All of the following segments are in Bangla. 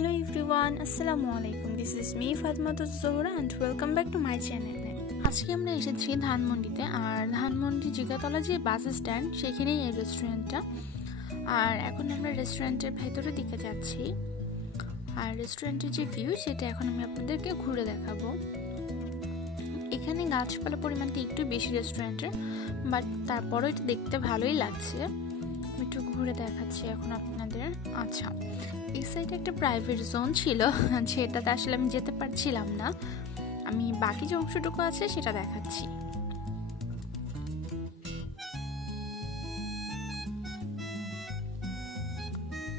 Hello everyone, Assalamu alaikum. This is me Fatmatus Zohra and welcome back to my channel. আজকে আমরা এসেছি ধানমন্ডিতে, আর ধানমন্ডি জিগাতলা যে বাস স্ট্যান্ড সেখানেই এই রেস্টুরেন্টটা। আর এখন আমরা রেস্টুরেন্টের ভেতরের দিকে যাচ্ছি, আর রেস্টুরেন্টের যে ভিউ সেটা এখন আমি আপনাদেরকে ঘুরে দেখাবো। এখানে গাছপালা পরিমাণটা একটু বেশি রেস্টুরেন্টের, বাট তারপরও এটা দেখতে ভালোই লাগছে। একটু ঘুরে দেখাচ্ছি এখন আপনাদের। আচ্ছা, এই সাইডে একটা প্রাইভেট জোন ছিল, সেটাতে আসলে আমি যেতে পারছিলাম না। আমি বাকি যে অংশটুকু আছে সেটা দেখাচ্ছি।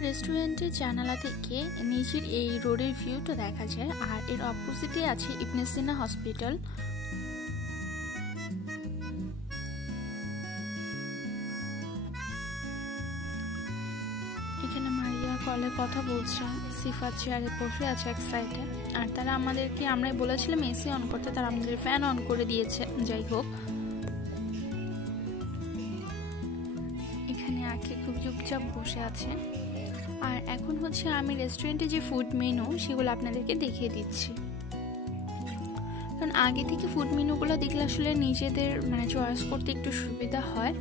রেস্টুরেন্টের জানালা থেকে নিচের এই রোডের ভিউটা দেখা যায়, আর এর অপোজিটে আছে ইবনে সিনা হসপিটাল। এখানে মারিয়া কলে কথা বলছে, সিফাত চেয়ারে বসে আছে এক সাইডে, আর তারা আমাদেরকে, আমরাই বলেছিলাম এসি অন করতে, তারা আমাদের ফ্যান অন করে দিয়েছে। যাই হোক, এখানে আঁকে খুব চুপচাপ বসে আছে। আর এখন হচ্ছে আমি রেস্টুরেন্টে যে ফুড মেনু সেগুলো আপনাদেরকে দেখিয়ে দিচ্ছি, কারণ আগে থেকে ফুড মেনুগুলো দেখলে আসলে নিজেদের চয়েস করতে একটু সুবিধা হয়।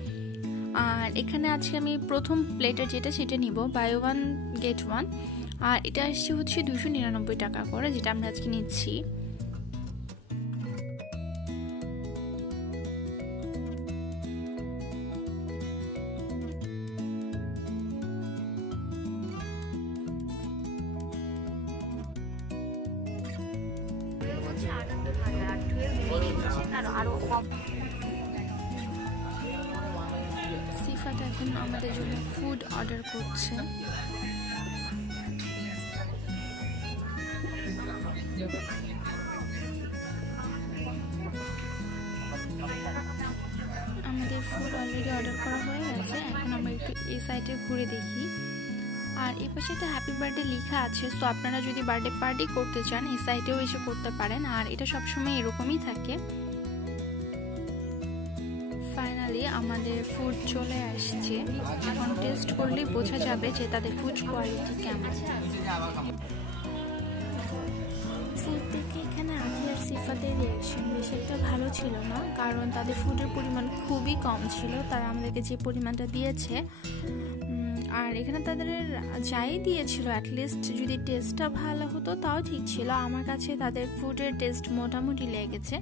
আর এখানে আজকে আমি প্রথম প্লেটার যেটা সেটা নিব, বাই ওয়ান গেট ওয়ান, আর এটা আসছে হচ্ছে 299 টাকা করে, যেটা আমরা আজকে নিচ্ছি। সিফাত এখন আমাদের জন্য ফুড অর্ডার করছে। আমাদের ফুড অলরেডি অর্ডার করা হয়ে গেছে। এখন আমরা একটু এই সাইডে ঘুরে দেখি, আর এই পাশে একটা হ্যাপি বার্থডে লেখা আছে, তো আপনারা যদি বার্থডে পার্টি করতে চান এই সাইডেও এসে করতে পারেন, আর এটা সবসময় এরকমই থাকে। ফাইনালি আমাদের ফুড চলে আসছে, এখন টেস্ট করলেই বোঝা যাবে যে তাদের ফুড কোয়ালিটি কেমন। ফুড দেখে এখানে আখি আর সিফাতের রিয়াকশন বেশি একটা ভালো ছিল না, কারণ তাদের ফুডের পরিমাণ খুবই কম ছিল। তারা আমাদেরকে যে পরিমাণটা দিয়েছে, আর এখানে তাদের যাই দিয়েছিল, অ্যাটলিস্ট যদি টেস্টটা ভালো হতো তাও ঠিক ছিল। আমার কাছে তাদের ফুডের টেস্ট মোটামুটি লেগেছে।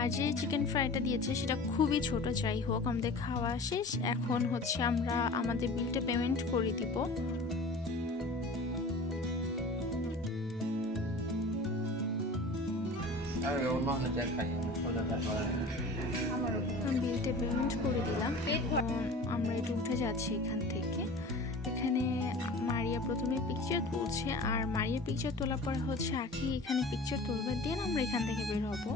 আর যে চিকেন ফ্রাইটা দিয়েছে সেটা খুবই ছোট। যাই হোক, আমাদের খাওয়া শেষ, এখন হচ্ছে আমরা আমাদের বিলটা পেমেন্ট করে দিব। বিলটা পেমেন্ট করে দিলাম, আমরা একটু উঠে যাচ্ছি এখান থেকে। এখানে মারিয়া প্রথমে পিকচার তুলছে, আর মারিয়া পিকচার তোলার পর হচ্ছে আখি এখানে পিকচার তুলবে, দেন আমরা এখান থেকে বের হবো।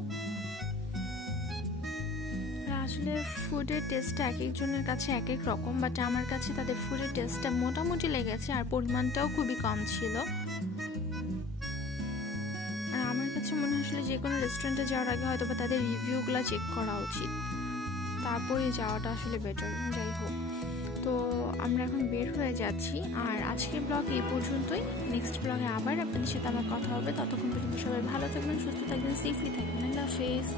আসলে ফুডের টেস্টটা এক একজনের কাছে এক এক রকম, বাট আমার কাছে তাদের ফুডের টেস্টটা মোটামুটি লেগেছে, আর পরিমাণটাও খুবই কম ছিল। আর আমার কাছে মনে হয় আসলে যে কোনো রেস্টুরেন্টে যাওয়ার আগে হয়তো বা তাদের রিভিউগুলো চেক করা উচিত, তারপরে যাওয়াটা আসলে বেটার। যাই হোক, তো আমরা এখন বের হয়ে যাচ্ছি, আর আজকের ব্লগ এই পর্যন্তই। নেক্সট ব্লগে আবার আপনাদের সাথে আমার কথা হবে। ততক্ষণ পর্যন্ত সবাই ভালো থাকবেন, সুস্থ থাকবেন, সেফলি থাকবেন। আল্লাহ হাফেজ।